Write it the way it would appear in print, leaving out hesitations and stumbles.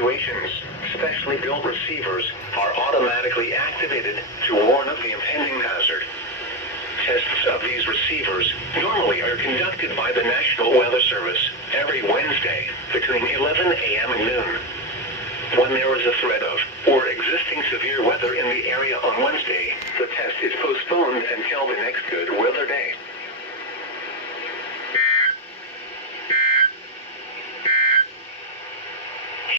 situations, specially built receivers are automatically activated to warn of the impending hazard. Tests of these receivers normally are conducted by the National Weather Service every Wednesday between 11 a.m. and noon. When there is a threat of or existing severe weather in the area on Wednesday, the test is postponed until the next good weather day.